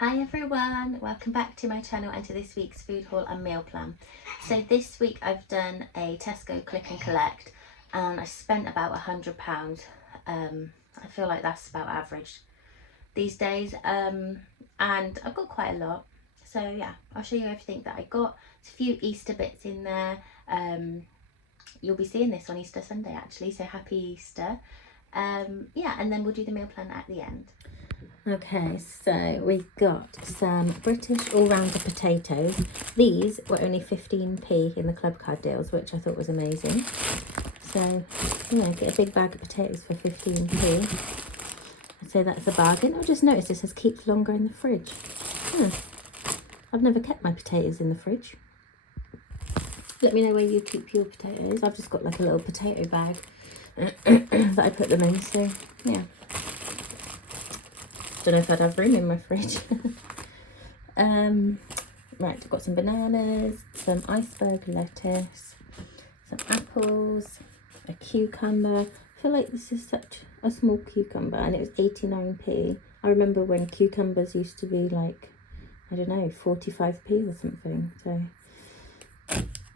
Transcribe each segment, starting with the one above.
Hi everyone, welcome back to my channel and to this week's food haul and meal plan. So this week I've done a Tesco click and collect and I spent about £100. I feel like that's about average these days, and I've got quite a lot. So yeah, I'll show you everything that I got. There's a few Easter bits in there. You'll be seeing this on Easter Sunday actually, so happy Easter. Yeah, and then we'll do the meal plan at the end. Okay, so we've got some British all-rounder potatoes. These were only 15p in the club card deals, which I thought was amazing. So, yeah, get a big bag of potatoes for 15p. I'd say that's a bargain. I just noticed it says keep longer in the fridge. I've never kept my potatoes in the fridge. Let me know where you keep your potatoes. I've just got like a little potato bag that I put them in, so yeah. Don't know if I'd have room in my fridge. Right, I've got some bananas, some iceberg lettuce, some apples, a cucumber. I feel like this is such a small cucumber and it was 89p. I remember when cucumbers used to be like, I don't know, 45p or something. So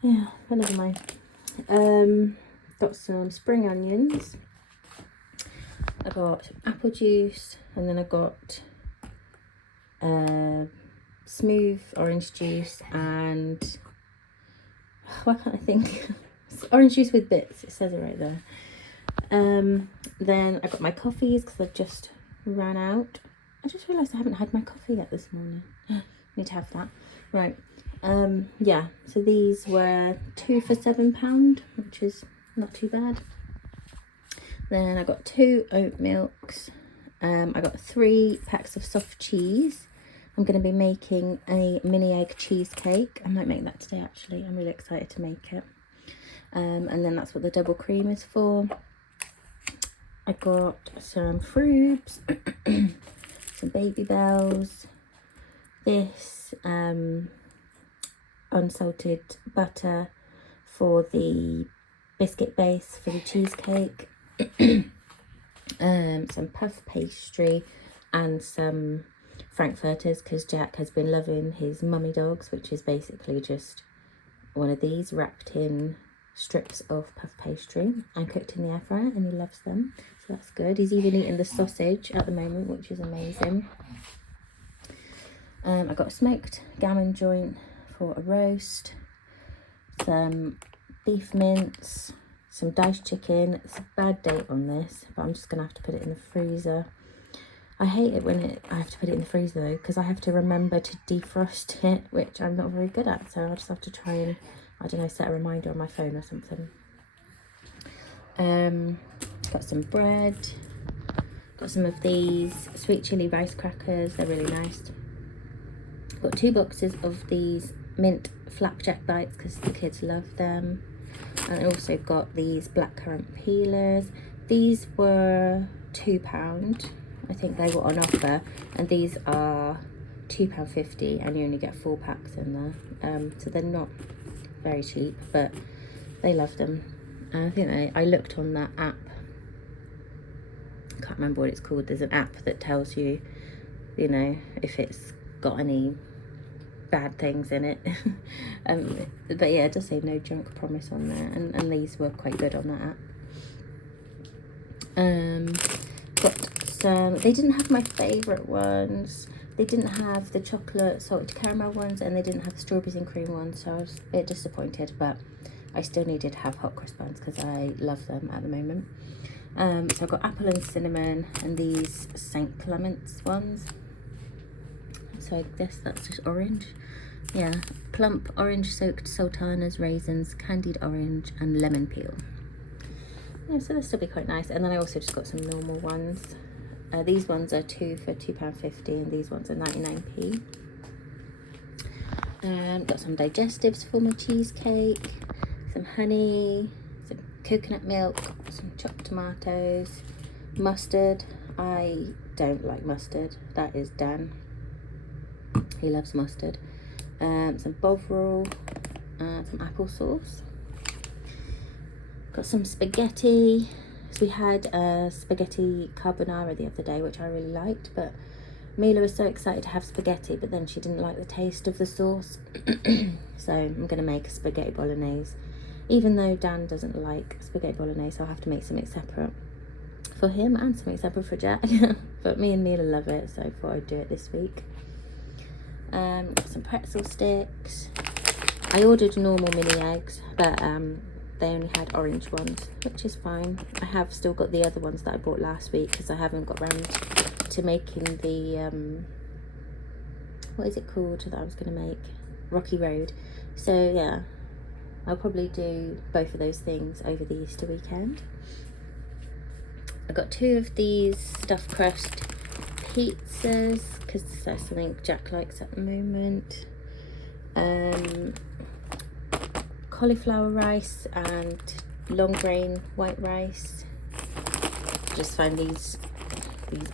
yeah, but never mind. Got some spring onions. I got apple juice, and then I got smooth orange juice and why can't I think? Orange juice with bits, it says it right there. Then I got my coffees because I've just ran out. I just realised I haven't had my coffee yet this morning. Need to have that. Right. Yeah, so these were 2 for £7, which is not too bad. Then I got 2 oat milks. I got 3 packs of soft cheese. I'm going to be making a mini egg cheesecake. I might make that today actually. I'm really excited to make it. And then that's what the double cream is for. I got some fruits, some baby bells, this unsalted butter for the biscuit base for the cheesecake. Some puff pastry and some frankfurters because Jack has been loving his mummy dogs, which is basically just one of these wrapped in strips of puff pastry and cooked in the air fryer, and he loves them, so that's good. He's even eating the sausage at the moment, which is amazing. I got a smoked gammon joint for a roast, some beef mince, some diced chicken. It's a bad date on this, but I'm just gonna have to put it in the freezer. I hate it when I have to put it in the freezer though, because I have to remember to defrost it, which I'm not very good at, so I'll just have to try and, I don't know, set a reminder on my phone or something. Got some bread, got some of these sweet chili rice crackers, they're really nice. Got 2 boxes of these mint flapjack bites because the kids love them. And I also got these blackcurrant peelers. These were £2. I think they were on offer, and these are £2.50 and you only get 4 packs in there. So they're not very cheap, but they love them. And I think I looked on that app. I can't remember what it's called. There's an app that tells you, you know, if it's got any bad things in it. But yeah, it does say no junk promise on there, and these were quite good on that app. Got some, they didn't have my favourite ones. They didn't have the chocolate salted caramel ones, and they didn't have the strawberries and cream ones, so I was a bit disappointed, but I still needed to have hot cross buns because I love them at the moment. So I've got apple and cinnamon and these St. Clement's ones. So I guess that's just orange. Yeah, plump orange soaked sultanas, raisins, candied orange and lemon peel. Yeah, so this will be quite nice. And then I also just got some normal ones. These ones are 2 for £2.50 and these ones are 99p. Got some digestives for my cheesecake, some honey, some coconut milk, some chopped tomatoes, mustard. I don't like mustard, that is Dan. He loves mustard. Some bovril, some applesauce. Got some spaghetti. So we had spaghetti carbonara the other day, which I really liked, but Mila was so excited to have spaghetti, but then she didn't like the taste of the sauce. So I'm going to make a spaghetti bolognese. Even though Dan doesn't like spaghetti bolognese, I'll have to make something separate for him and something separate for Jack. But me and Mila love it, so I thought I'd do it this week. Got some pretzel sticks. I ordered normal mini eggs, but they only had orange ones, which is fine. I have still got the other ones that I bought last week because I haven't got round to making the what is it called that I was going to make, Rocky Road. So yeah, I'll probably do both of those things over the Easter weekend. I got 2 of these stuffed crust pizzas because that's something Jack likes at the moment. Cauliflower rice and long grain white rice. Just find these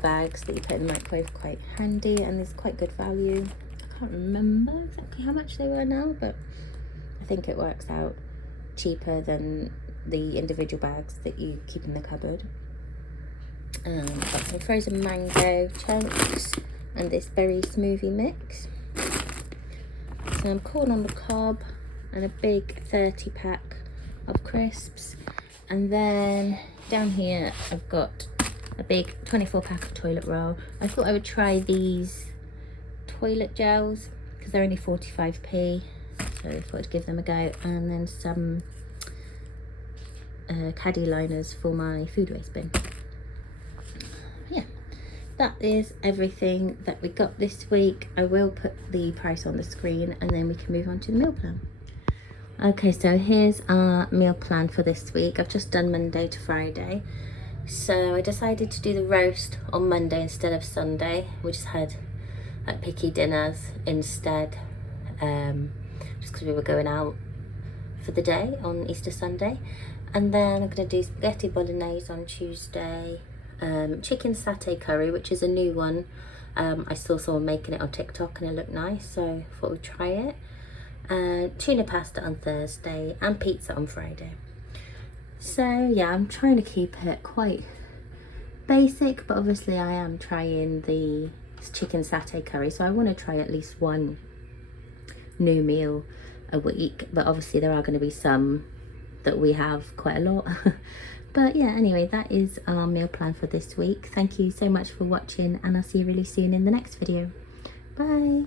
bags that you put in the microwave quite handy, and it's quite good value. I can't remember exactly how much they were now, but I think it works out cheaper than the individual bags that you keep in the cupboard. Got some frozen mango chunks and this berry smoothie mix. Some corn on the cob and a big 30 pack of crisps. And then down here I've got a big 24 pack of toilet roll. I thought I would try these toilet gels because they're only 45p, so I thought I'd give them a go. And then some caddy liners for my food waste bin. Yeah, that is everything that we got this week. I will put the price on the screen and then we can move on to the meal plan. Okay, so here's our meal plan for this week. I've just done Monday to Friday. So I decided to do the roast on Monday instead of Sunday. We just had like picky dinners instead, just because we were going out for the day on Easter Sunday. And then I'm going to do spaghetti bolognese on Tuesday, chicken satay curry, which is a new one. I saw someone making it on TikTok and it looked nice, so I thought we'd try it. And tuna pasta on Thursday and pizza on Friday. So yeah, I'm trying to keep it quite basic, but obviously I am trying the chicken satay curry, so I want to try at least one new meal a week, but obviously there are going to be some that we have quite a lot. But yeah, anyway, that is our meal plan for this week. Thank you so much for watching, and I'll see you really soon in the next video. Bye.